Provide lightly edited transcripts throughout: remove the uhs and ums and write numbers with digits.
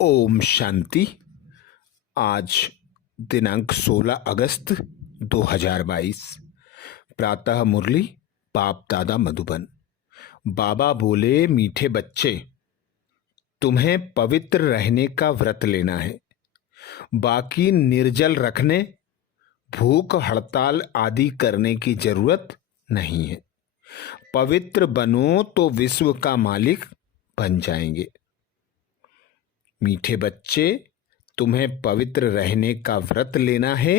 ओम शांति। आज दिनांक 16 अगस्त 2022। प्रातः मुरली बाप दादा मधुबन। बाबा बोले, मीठे बच्चे, तुम्हें पवित्र रहने का व्रत लेना है। बाकी निर्जल रखने, भूख हड़ताल आदि करने की जरूरत नहीं है। पवित्र बनो तो विश्व का मालिक बन जाएंगे। मीठे बच्चे, तुम्हें पवित्र रहने का व्रत लेना है।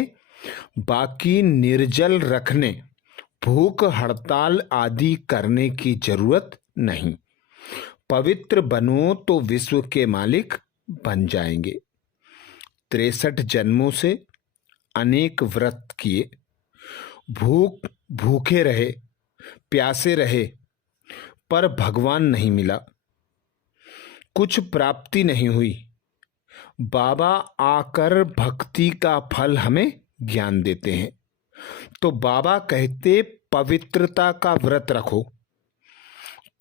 बाकी निर्जल रखने, भूख हड़ताल आदि करने की जरूरत नहीं। पवित्र बनो तो विश्व के मालिक बन जाएंगे। 63 जन्मों से अनेक व्रत किए, भूखे रहे, प्यासे रहे, पर भगवान नहीं मिला, कुछ प्राप्ति नहीं हुई। बाबा आकर भक्ति का फल हमें ज्ञान देते हैं। तो बाबा कहते, पवित्रता का व्रत रखो।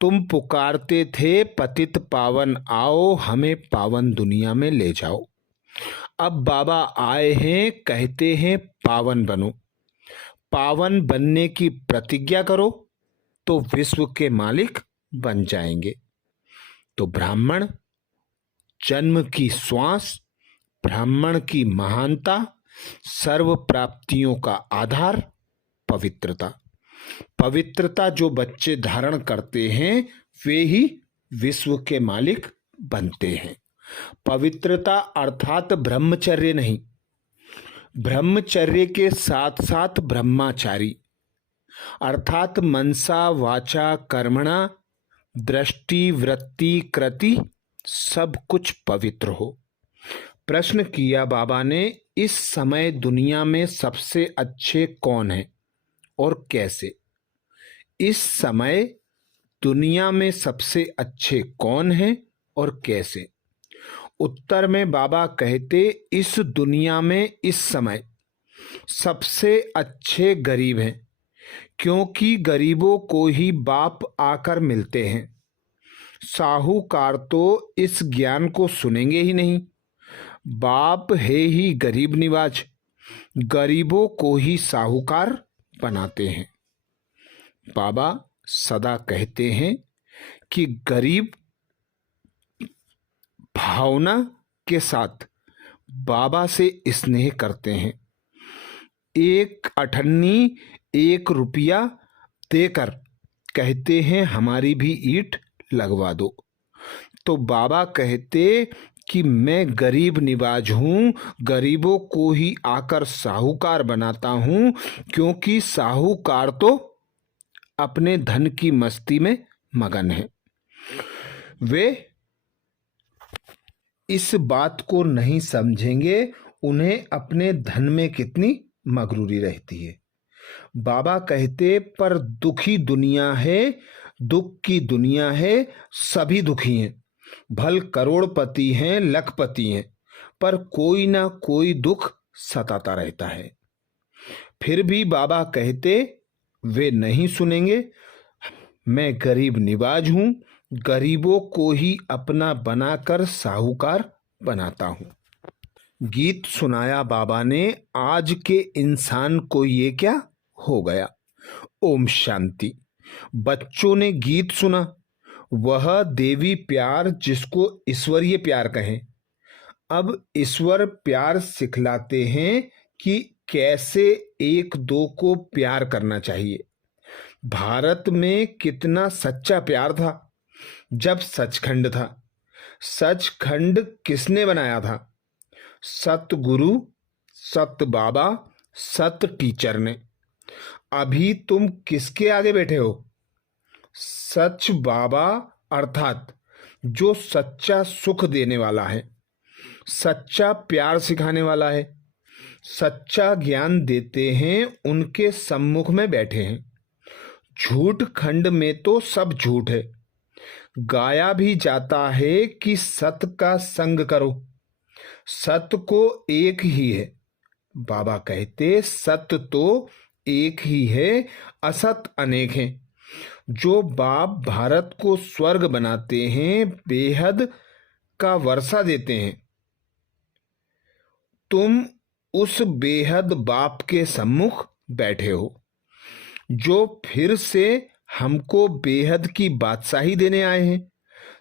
तुम पुकारते थे, पतित पावन आओ, हमें पावन दुनिया में ले जाओ। अब बाबा आए हैं, कहते हैं पावन बनो। पावन बनने की प्रतिज्ञा करो तो विश्व के मालिक बन जाएंगे। तो ब्राह्मण जन्म की श्वास, ब्राह्मण की महानता, सर्व प्राप्तियों का आधार पवित्रता। पवित्रता जो बच्चे धारण करते हैं वे ही विश्व के मालिक बनते हैं। पवित्रता अर्थात ब्रह्मचर्य नहीं, ब्रह्मचर्य के साथ साथ ब्रह्माचारी अर्थात मनसा वाचा कर्मणा दृष्टि वृत्ति कृति सब कुछ पवित्र हो। प्रश्न किया बाबा ने, इस समय दुनिया में सबसे अच्छे कौन हैं और कैसे? इस समय दुनिया में सबसे अच्छे कौन हैं और कैसे? उत्तर में बाबा कहते, इस दुनिया में इस समय सबसे अच्छे गरीब हैं, क्योंकि गरीबों को ही बाप आकर मिलते हैं। साहूकार तो इस ज्ञान को सुनेंगे ही नहीं। बाप है ही गरीब निवाज, गरीबों को ही साहूकार बनाते हैं। बाबा सदा कहते हैं कि गरीब भावना के साथ बाबा से स्नेह करते हैं। 1 अठन्नी 1 रुपया देकर कहते हैं हमारी भी ईंट लगवा दो। तो बाबा कहते कि मैं गरीब निवाज हूँ, गरीबों को ही आकर साहूकार बनाता हूँ, क्योंकि साहूकार तो अपने धन की मस्ती में मगन है। वे इस बात को नहीं समझेंगे उन्हें अपने धन में कितनी मगरूरी रहती है। बाबा कहते, पर दुखी दुनिया है, दुख की दुनिया है, सभी दुखी हैं। भल करोड़पति हैं, लखपति हैं, पर कोई ना कोई दुख सताता रहता है। फिर भी बाबा कहते, वे नहीं सुनेंगे। मैं गरीब निवाज हूं, गरीबों को ही अपना बनाकर साहूकार बनाता हूं। गीत सुनाया बाबा ने, आज के इंसान को ये क्या हो गया। ओम शांति। बच्चों ने गीत सुना, वह देवी प्यार जिसको ईश्वरीय प्यार कहें। अब ईश्वर प्यार सिखलाते हैं कि कैसे एक दो को प्यार करना चाहिए। भारत में कितना सच्चा प्यार था जब सचखंड था। सचखंड किसने बनाया था? सतगुरु, सत बाबा, सत टीचर ने। अभी तुम किसके आगे बैठे हो? सच बाबा अर्थात जो सच्चा सुख देने वाला है, सच्चा प्यार सिखाने वाला है, सच्चा ज्ञान देते हैं, उनके सम्मुख में बैठे हैं। झूठ खंड में तो सब झूठ है। गाया भी जाता है कि सत का संग करो। सत्य को एक ही है। बाबा कहते, सत्य तो एक ही है, असत अनेक हैं। जो बाप भारत को स्वर्ग बनाते हैं, बेहद का वर्षा देते हैं। तुम उस बेहद बाप के सम्मुख बैठे हो जो फिर से हमको बेहद की बादशाही देने आए हैं।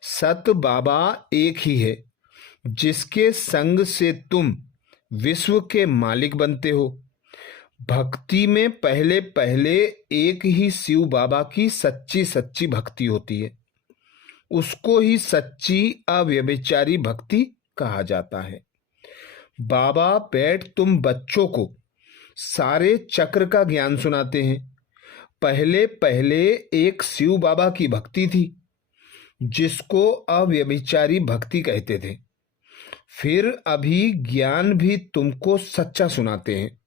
सत बाबा एक ही है जिसके संग से तुम विश्व के मालिक बनते हो। भक्ति में पहले पहले एक ही शिव बाबा की सच्ची सच्ची भक्ति होती है। उसको ही सच्ची अव्यभिचारी भक्ति कहा जाता है। बाबा बैठ तुम बच्चों को सारे चक्र का ज्ञान सुनाते हैं। पहले पहले एक शिव बाबा की भक्ति थी जिसको अव्यभिचारी भक्ति कहते थे। फिर अभी ज्ञान भी तुमको सच्चा सुनाते हैं,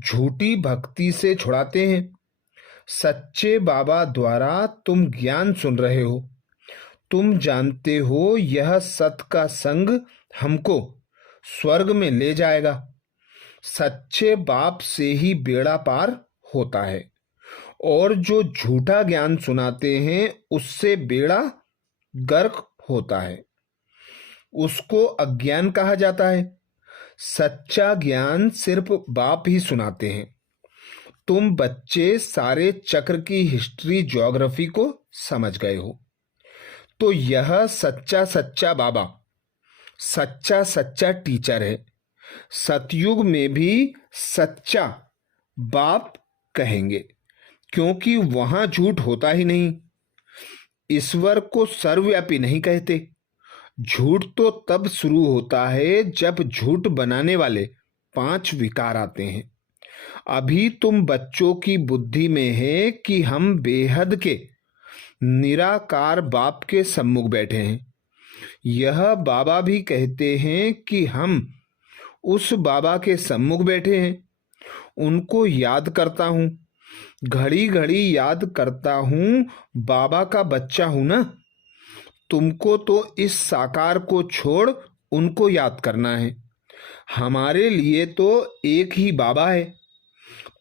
झूठी भक्ति से छुड़ाते हैं। सच्चे बाबा द्वारा तुम ज्ञान सुन रहे हो। तुम जानते हो यह सत का संग हमको स्वर्ग में ले जाएगा। सच्चे बाप से ही बेड़ा पार होता है और जो झूठा ज्ञान सुनाते हैं उससे बेड़ा गर्क होता है। उसको अज्ञान कहा जाता है। सच्चा ज्ञान सिर्फ बाप ही सुनाते हैं। तुम बच्चे सारे चक्र की हिस्ट्री ज्योग्राफी को समझ गए हो। तो यह सच्चा सच्चा बाबा सच्चा सच्चा टीचर है। सतयुग में भी सच्चा बाप कहेंगे क्योंकि वहां झूठ होता ही नहीं। ईश्वर को सर्वव्यापी नहीं कहते। झूठ तो तब शुरू होता है जब झूठ बनाने वाले 5 विकार आते हैं। अभी तुम बच्चों की बुद्धि में है कि हम बेहद के निराकार बाप के सम्मुख बैठे हैं। यह बाबा भी कहते हैं कि हम उस बाबा के सम्मुख बैठे हैं। उनको याद करता हूं, घड़ी घड़ी याद करता हूं। बाबा का बच्चा हूं ना। तुमको तो इस साकार को छोड़ उनको याद करना है। हमारे लिए तो एक ही बाबा है।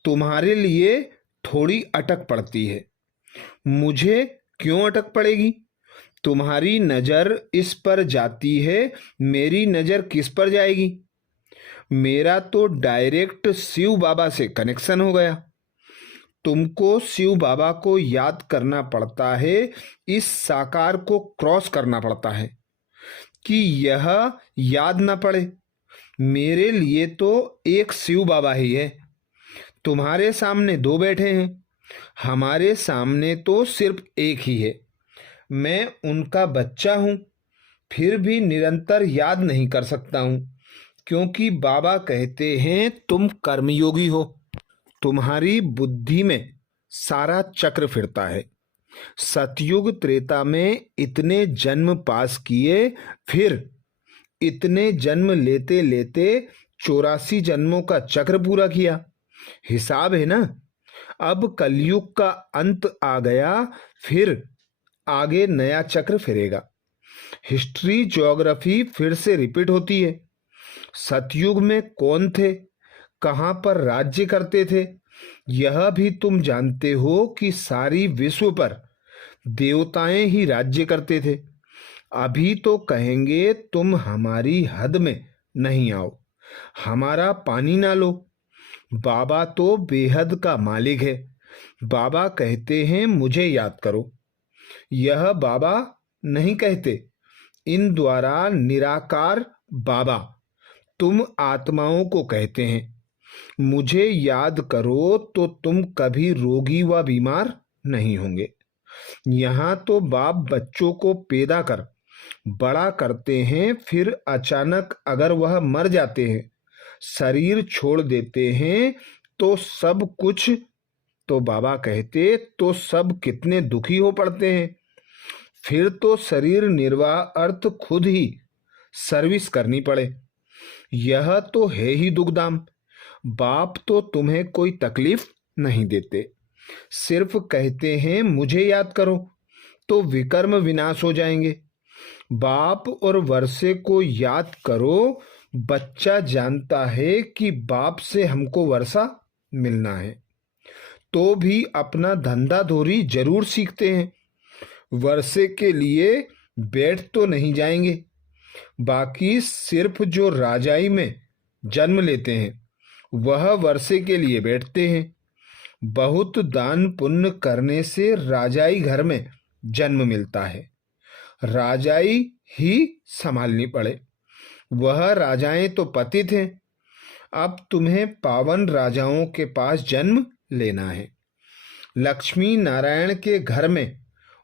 तुम्हारे लिए थोड़ी अटक पड़ती है। मुझे क्यों अटक पड़ेगी? तुम्हारी नजर इस पर जाती है, मेरी नजर किस पर जाएगी? मेरा तो डायरेक्ट शिव बाबा से कनेक्शन हो गया। तुमको शिव बाबा को याद करना पड़ता है, इस साकार को क्रॉस करना पड़ता है कि यह याद न पड़े। मेरे लिए तो एक शिव बाबा ही है। तुम्हारे सामने 2 बैठे हैं, हमारे सामने तो सिर्फ एक ही है। मैं उनका बच्चा हूं, फिर भी निरंतर याद नहीं कर सकता हूं क्योंकि बाबा कहते हैं तुम कर्मयोगी हो। तुम्हारी बुद्धि में सारा चक्र फिरता है। सतयुग त्रेता में इतने जन्म पास किए, फिर इतने जन्म लेते लेते 84 जन्मों का चक्र पूरा किया। हिसाब है ना। अब कलयुग का अंत आ गया, फिर आगे नया चक्र फिरेगा। हिस्ट्री ज्योग्राफी फिर से रिपीट होती है। सतयुग में कौन थे, कहां पर राज्य करते थे, यह भी तुम जानते हो कि सारी विश्व पर देवताएं ही राज्य करते थे। अभी तो कहेंगे तुम हमारी हद में नहीं आओ, हमारा पानी ना लो। बाबा तो बेहद का मालिक है। बाबा कहते हैं मुझे याद करो। यह बाबा नहीं कहते, इन द्वारा निराकार बाबा तुम आत्माओं को कहते हैं मुझे याद करो तो तुम कभी रोगी व बीमार नहीं होंगे। यहाँ तो बाप बच्चों को पैदा कर बड़ा करते हैं, फिर अचानक अगर वह मर जाते हैं, शरीर छोड़ देते हैं तो सब कुछ, तो बाबा कहते तो सब कितने दुखी हो पड़ते हैं। फिर तो शरीर निर्वाह अर्थ खुद ही सर्विस करनी पड़े। यह तो है ही दुखदाम। बाप तो तुम्हें कोई तकलीफ नहीं देते, सिर्फ कहते हैं मुझे याद करो तो विकर्म विनाश हो जाएंगे। बाप और वर्षे को याद करो। बच्चा जानता है कि बाप से हमको वर्षा मिलना है, तो भी अपना धंधा धोरी जरूर सीखते हैं। वर्षे के लिए बैठ तो नहीं जाएंगे। बाकी सिर्फ जो राजाई में जन्म लेते हैं वह वर्षे के लिए बैठते हैं। बहुत दान पुण्य करने से राजाई घर में जन्म मिलता है। राजाई ही संभालनी पड़े। वह राजाएं तो पतित हैं। अब तुम्हें पावन राजाओं के पास जन्म लेना है। लक्ष्मी नारायण के घर में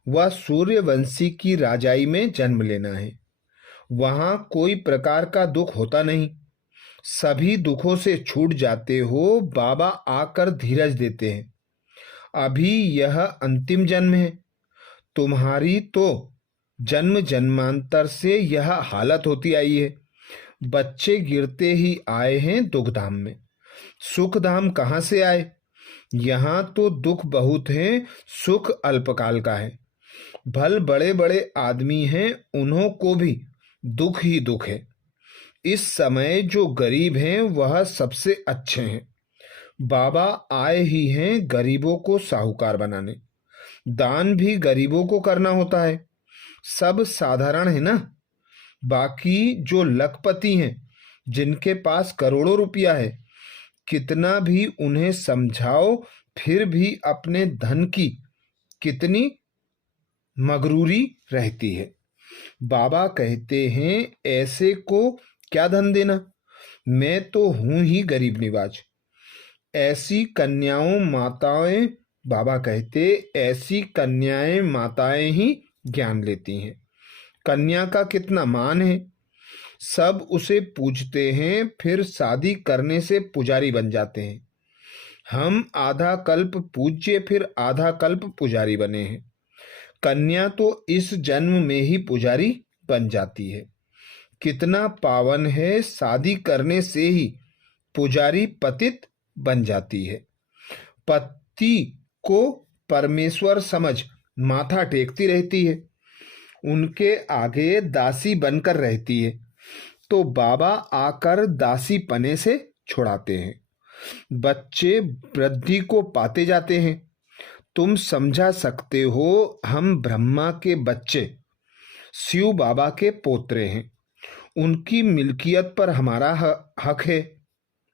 वह सूर्यवंशी की राजाई में जन्म लेना है। वहां कोई प्रकार का दुख होता नहीं। सभी दुखों से छूट जाते हो। बाबा आकर धीरज देते हैं। अभी यह अंतिम जन्म है। तुम्हारी तो जन्म जन्मांतर से यह हालत होती आई है। बच्चे गिरते ही आए हैं दुखधाम में। सुखधाम कहाँ से आए? यहाँ तो दुख बहुत हैं, सुख अल्पकाल का है। भल बड़े बड़े आदमी हैं, उन्हों को भी दुख ही दुख है। इस समय जो गरीब हैं वह सबसे अच्छे हैं। बाबा आए ही हैं गरीबों को साहूकार बनाने। दान भी गरीबों को करना होता है। सब साधारण है ना। बाकी जो लखपति हैं, जिनके पास करोड़ों रुपया है, कितना भी उन्हें समझाओ फिर भी अपने धन की कितनी मगरूरी रहती है। बाबा कहते हैं ऐसे को क्या धन देना, मैं तो हूं ही गरीब निवाज। ऐसी कन्याओं माताएं, बाबा कहते ऐसी कन्याएं माताएं ही ज्ञान लेती हैं। कन्या का कितना मान है। सब उसे पूजते हैं, फिर शादी करने से पुजारी बन जाते हैं। हम आधा कल्प पूज्य फिर आधा कल्प पुजारी बने हैं। कन्या तो इस जन्म में ही पुजारी बन जाती है। कितना पावन है, शादी करने से ही पुजारी पतित बन जाती है। पति को परमेश्वर समझ माथा टेकती रहती है, उनके आगे दासी बनकर रहती है। तो बाबा आकर दासी पने से छुड़ाते हैं। बच्चे वृद्धि को पाते जाते हैं। तुम समझा सकते हो, हम ब्रह्मा के बच्चे शिव बाबा के पोत्रे हैं। उनकी मिल्कियत पर हमारा हक है।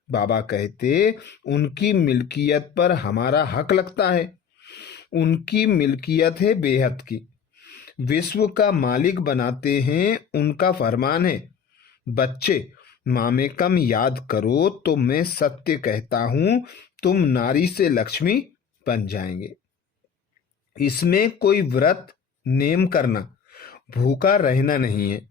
बाबा कहते उनकी मिल्कियत पर हमारा हक लगता है। उनकी मिल्कियत है बेहद की। विश्व का मालिक बनाते हैं, उनका फरमान है। बच्चे मामेकम याद करो तो मैं सत्य कहता हूं, तुम नारी से लक्ष्मी बन जाएंगे। इसमें कोई व्रत नेम करना, भूखा रहना नहीं है।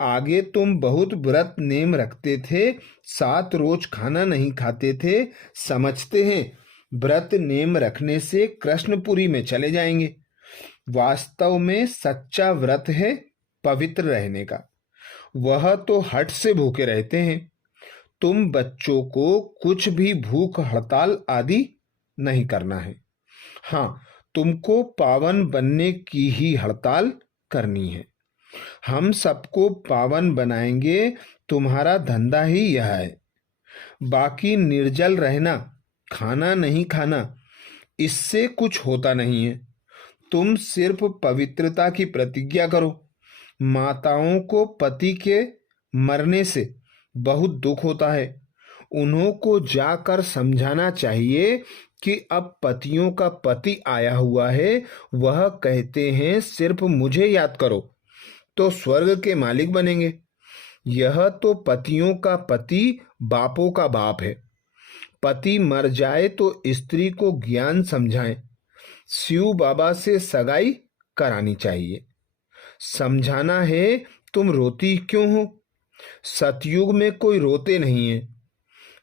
आगे तुम बहुत व्रत नेम रखते थे, 7 रोज खाना नहीं खाते थे। समझते हैं व्रत नेम रखने से कृष्णपुरी में चले जाएंगे। वास्तव में सच्चा व्रत है पवित्र रहने का। वह तो हट से भूखे रहते हैं। तुम बच्चों को कुछ भी भूख हड़ताल आदि नहीं करना है। हाँ, तुमको पावन बनने की ही हड़ताल करनी है। हम सबको पावन बनाएंगे, तुम्हारा धंधा ही यह है। बाकी निर्जल रहना, खाना नहीं खाना, इससे कुछ होता नहीं है। तुम सिर्फ पवित्रता की प्रतिज्ञा करो। माताओं को पति के मरने से बहुत दुख होता है। उन्हों को जाकर समझाना चाहिए कि अब पतियों का पति आया हुआ है। वह कहते हैं सिर्फ मुझे याद करो तो स्वर्ग के मालिक बनेंगे। यह तो पतियों का पति बापों का बाप है। पति मर जाए तो स्त्री को ज्ञान समझाएं। शिव बाबा से सगाई करानी चाहिए। समझाना है तुम रोती क्यों हो। सतयुग में कोई रोते नहीं है।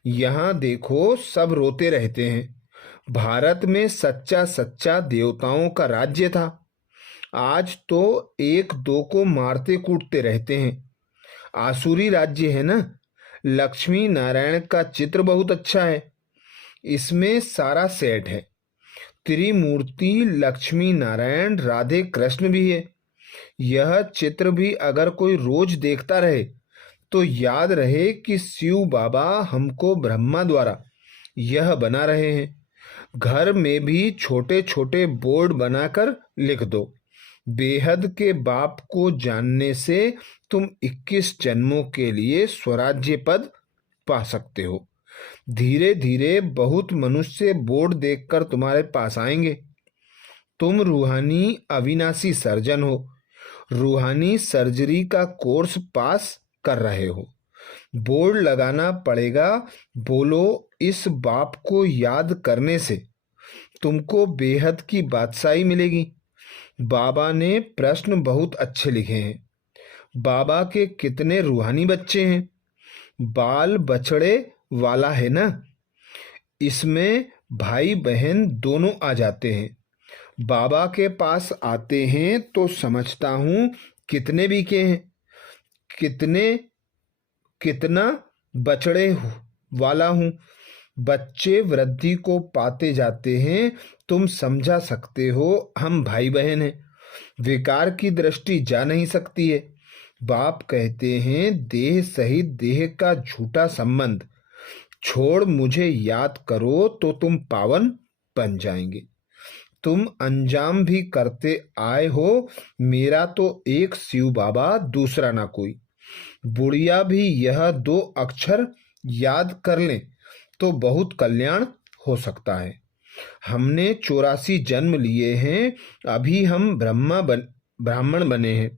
यहाँ देखो सब रोते रहते हैं। भारत में सच्चा सच्चा देवताओं का राज्य था। आज तो 1-2 को मारते कूटते रहते हैं। आसुरी राज्य है ना। लक्ष्मी नारायण का चित्र बहुत अच्छा है। इसमें सारा सेट है। त्रिमूर्ति लक्ष्मी नारायण राधे कृष्ण भी है। यह चित्र भी अगर कोई रोज देखता रहे तो याद रहे कि शिव बाबा हमको ब्रह्मा द्वारा यह बना रहे हैं। घर में भी छोटे छोटे बोर्ड बनाकर लिख दो, बेहद के बाप को जानने से तुम 21 जन्मों के लिए स्वराज्य पद पा सकते हो। धीरे धीरे बहुत मनुष्य बोर्ड देखकर तुम्हारे पास आएंगे। तुम रूहानी अविनाशी सर्जन हो, रूहानी सर्जरी का कोर्स पास कर रहे हो। बोर्ड लगाना पड़ेगा। बोलो, इस बाप को याद करने से तुमको बेहद की बादशाही मिलेगी। बाबा ने प्रश्न बहुत अच्छे लिखे हैं। बाबा के कितने रूहानी बच्चे हैं? बाल बछड़े वाला है ना, इसमें भाई बहन दोनों आ जाते हैं। बाबा के पास आते हैं तो समझता हूँ कितने बीके हैं, कितने कितना बछड़े वाला हूँ। बच्चे वृद्धि को पाते जाते हैं। तुम समझा सकते हो हम भाई बहन हैं। विकार की दृष्टि जा नहीं सकती है। बाप कहते हैं देह सहित देह का झूठा संबंध छोड़ मुझे याद करो तो तुम पावन बन जाएंगे। तुम अंजाम भी करते आए हो, मेरा तो एक शिव बाबा, दूसरा ना कोई। बुढ़िया भी यह 2 अक्षर याद कर लें तो बहुत कल्याण हो सकता है। हमने 84 जन्म लिए हैं। अभी हम ब्राह्मण बने हैं,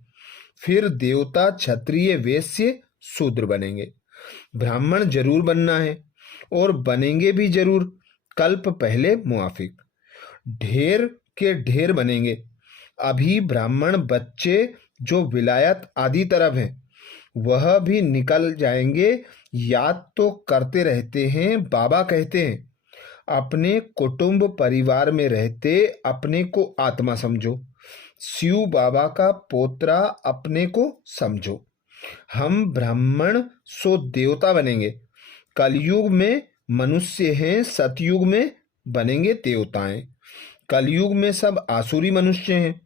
फिर देवता, क्षत्रिय, वैश्य, शूद्र बनेंगे। ब्राह्मण जरूर बनना है और बनेंगे भी जरूर, कल्प पहले मुआफिक। ढेर के ढेर बनेंगे। अभी ब्राह्मण बच्चे जो विलायत आदि तरफ हैं वह भी निकल जाएंगे। याद तो करते रहते हैं। बाबा कहते हैं अपने कुटुंब परिवार में रहते अपने को आत्मा समझो। शिव बाबा का पोत्रा अपने को समझो। हम ब्राह्मण सो देवता बनेंगे। कलयुग में मनुष्य हैं, सतयुग में बनेंगे देवताएं। कलयुग में सब आसुरी मनुष्य हैं।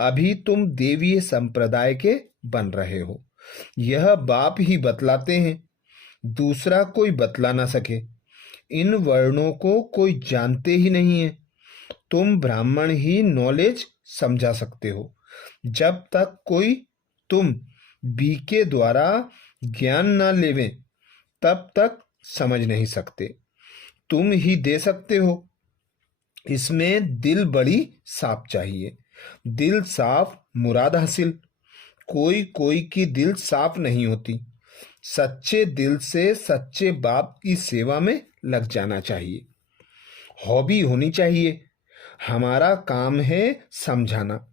अभी तुम देवीय संप्रदाय के बन रहे हो। यह बाप ही बतलाते हैं, दूसरा कोई बतला ना सके। इन वर्णों को कोई जानते ही नहीं है। तुम ब्राह्मण ही नॉलेज समझा सकते हो। जब तक कोई तुम बी के द्वारा ज्ञान ना लेवे तब तक समझ नहीं सकते। तुम ही दे सकते हो। इसमें दिल बड़ी साफ चाहिए। दिल साफ मुराद हासिल। कोई कोई की दिल साफ नहीं होती। सच्चे दिल से सच्चे बाप की सेवा में लग जाना चाहिए। हॉबी होनी चाहिए। हमारा काम है समझाना।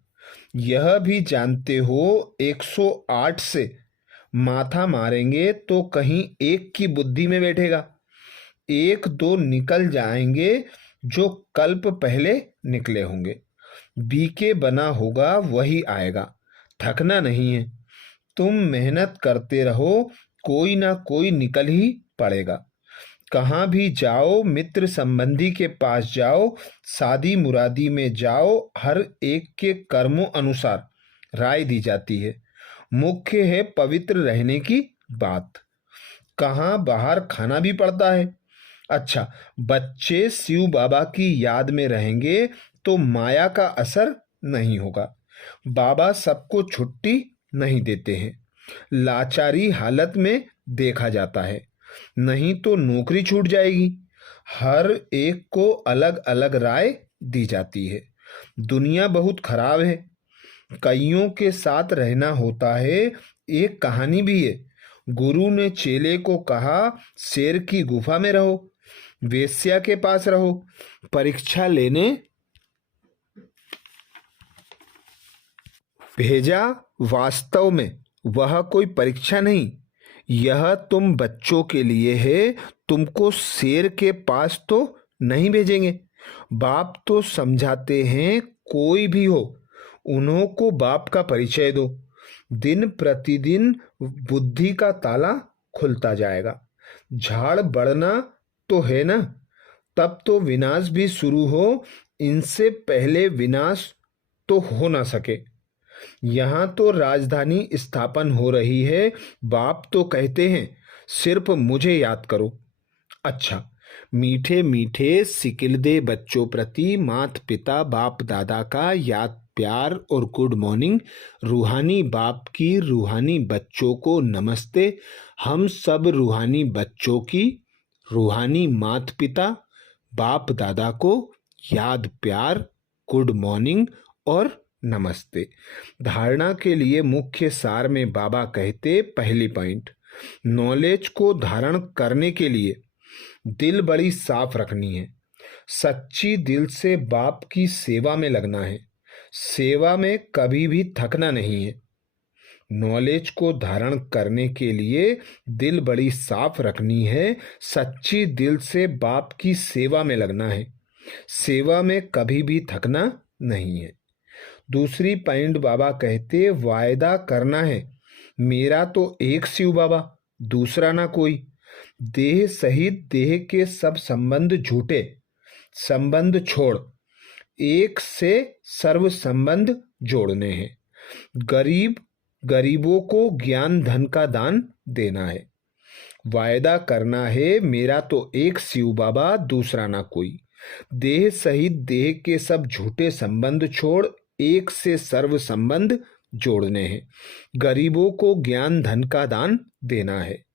यह भी जानते हो 108 से माथा मारेंगे तो कहीं एक की बुद्धि में बैठेगा। 1-2 निकल जाएंगे जो कल्प पहले निकले होंगे। बीके बना होगा वही आएगा। थकना नहीं है। तुम मेहनत करते रहो, कोई ना कोई निकल ही पड़ेगा। कहाँ भी जाओ, मित्र संबंधी के पास जाओ, शादी मुरादी में जाओ, हर एक के कर्मों अनुसार राय दी जाती है। मुख्य है पवित्र रहने की बात। कहाँ बाहर खाना भी पड़ता है। अच्छा, बच्चे शिव बाबा की याद में रहेंगे तो माया का असर नहीं होगा। बाबा सबको छुट्टी नहीं देते हैं। लाचारी हालत में देखा जाता है, नहीं तो नौकरी छूट जाएगी। हर एक को अलग अलग राय दी जाती है। दुनिया बहुत खराब है। कईयों के साथ रहना होता है। एक कहानी भी है। गुरु ने चेले को कहा शेर की गुफा में रहो, वेश्या के पास रहो। परीक्षा लेने भेजा। वास्तव में वह कोई परीक्षा नहीं, यह तुम बच्चों के लिए है। तुमको शेर के पास तो नहीं भेजेंगे। बाप तो समझाते हैं कोई भी हो उन्हों को बाप का परिचय दो। दिन प्रतिदिन बुद्धि का ताला खुलता जाएगा। झाड़ बढ़ना तो है ना, तब तो विनाश भी शुरू हो। इनसे पहले विनाश तो हो ना सके। यहाँ तो राजधानी स्थापन हो रही है। बाप तो कहते हैं सिर्फ मुझे याद करो। अच्छा, मीठे मीठे सिकिलदे बच्चों प्रति मात पिता बाप दादा का याद प्यार और गुड मॉर्निंग। रूहानी बाप की रूहानी बच्चों को नमस्ते। हम सब रूहानी बच्चों की रूहानी माता पिता बाप दादा को याद प्यार गुड मॉर्निंग और नमस्ते। धारणा के लिए मुख्य सार में बाबा कहते, पहली पॉइंट, नॉलेज को धारण करने के लिए दिल बड़ी साफ रखनी है। सच्ची दिल से बाप की सेवा में लगना है। सेवा में कभी भी थकना नहीं है। नॉलेज को धारण करने के लिए दिल बड़ी साफ रखनी है। सच्ची दिल से बाप की सेवा में लगना है। सेवा में कभी भी थकना नहीं है। दूसरी पॉइंट बाबा कहते, वायदा करना है, मेरा तो एक शिव बाबा, दूसरा ना कोई। देह सहित देह के सब संबंध झूठे, संबंध छोड़, एक से सर्व संबंध जोड़ने हैं। गरीबों को ज्ञान धन का दान देना है। वायदा करना है, मेरा तो एक शिव बाबा, दूसरा ना कोई। देह सहित देह के सब झूठे संबंध छोड़, एक से सर्व संबंध जोड़ने हैं। गरीबों को ज्ञान धन का दान देना है।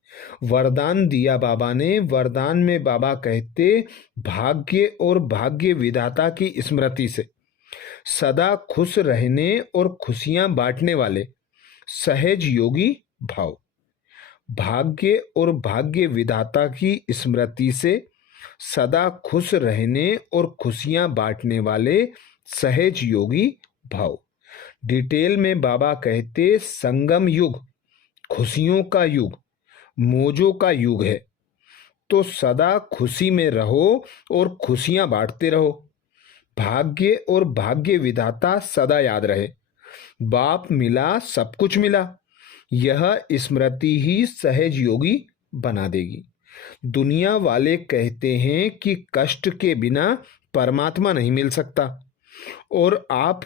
वरदान दिया बाबा ने। वरदान में बाबा कहते, भाग्य और भाग्य विधाता की स्मृति से सदा खुश रहने और खुशियां बांटने वाले सहज योगी भाव। भाग्य और भाग्य विधाता की स्मृति से सदा खुश रहने और खुशियां बांटने वाले सहज योगी भाव। डिटेल में बाबा कहते, संगम युग खुशियों का युग, मौजों का युग है, तो सदा खुशी में रहो और खुशियां बांटते रहो। भाग्य और भाग्य विधाता सदा याद रहे। बाप मिला सब कुछ मिला, यह स्मृति ही सहज योगी बना देगी। दुनिया वाले कहते हैं कि कष्ट के बिना परमात्मा नहीं मिल सकता, और आप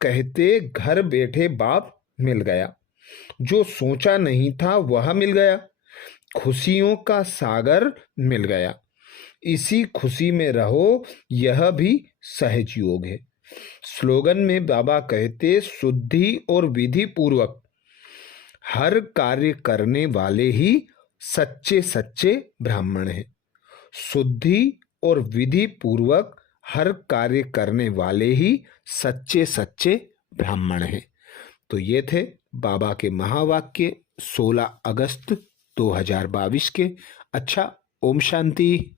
कहते घर बैठे बाप मिल गया। जो सोचा नहीं था वह मिल गया। खुशियों का सागर मिल गया। इसी खुशी में रहो, यह भी सहज योग है। स्लोगन में बाबा कहते, शुद्धि और विधि पूर्वक हर कार्य करने वाले ही सच्चे सच्चे ब्राह्मण हैं। शुद्धि और विधि पूर्वक हर कार्य करने वाले ही सच्चे सच्चे ब्राह्मण हैं। तो ये थे बाबा के महावाक्य 16 अगस्त 2022 के। अच्छा, ओम शांति।